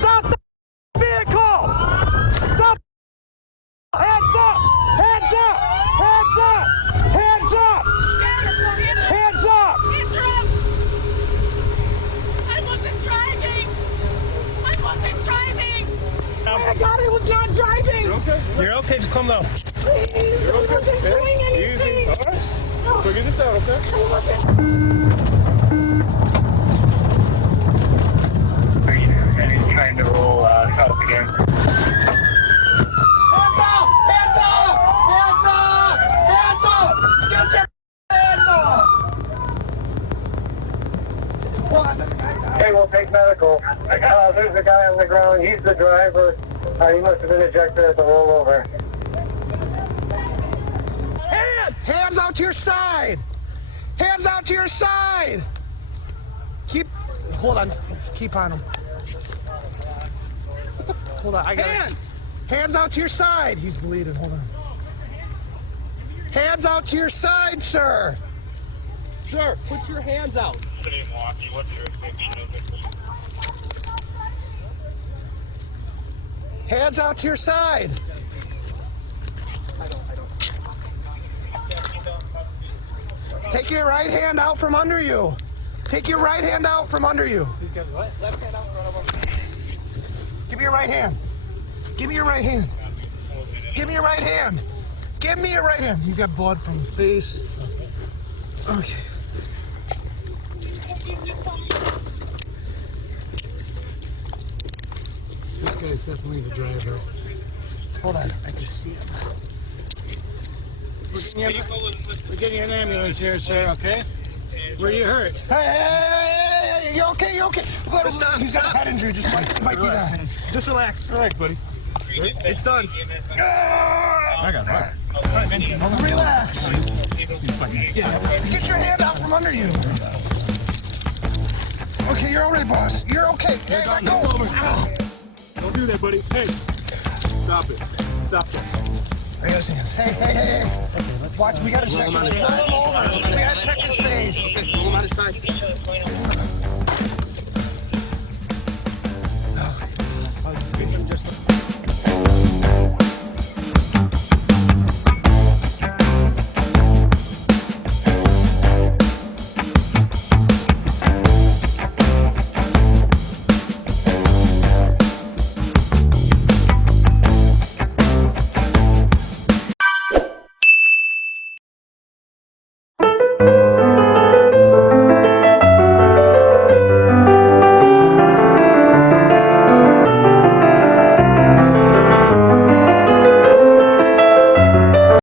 Stop the vehicle! Stop! Hands up! Hands up! Hands up! Hands up! Hands up! I wasn't driving! I wasn't driving! Oh my God, I was not driving! You're okay? You're okay, just calm down. Please, You're I okay? wasn't doing anything! Easy, alright? Figure this out, okay? Trying to roll south again. Hands up! Hands up! Hands up! Hands up! Get your hands up! Okay, we'll take medical. There's a guy on the ground. He's the driver. He must have been ejected at the rollover. Hands! Hands out to your side! Hands out to your side! Hold on. Just keep on him. Hold on. I got hands! Hands out to your side! He's bleeding. Hold on. Hands out to your side, sir! Sir, put your hands out. Hands out to your side! Take your right hand out from under you. Take your right hand out from under you. He's got what? Left hand out front of him. Give me your right hand. Give me your right hand. Give me your right hand. Give me your right hand. He's got blood from his face. Okay. This guy's definitely the driver. Hold on, I can see him. We're getting an ambulance here, sir, okay? Where are you hurt? Hey, you okay? You okay? He's got a head injury. Just might be that. Just relax. Relax, buddy. It's done. I got it. Relax. Yeah. Get your hand out from under you. Okay, you're all right, boss. You're okay. Hey, let go. Don't do that, buddy. Hey, stop it. Stop that. I got his hands. Hey. Watch, we gotta check him. Roll him over. We gotta check his face. Okay, roll him on his side.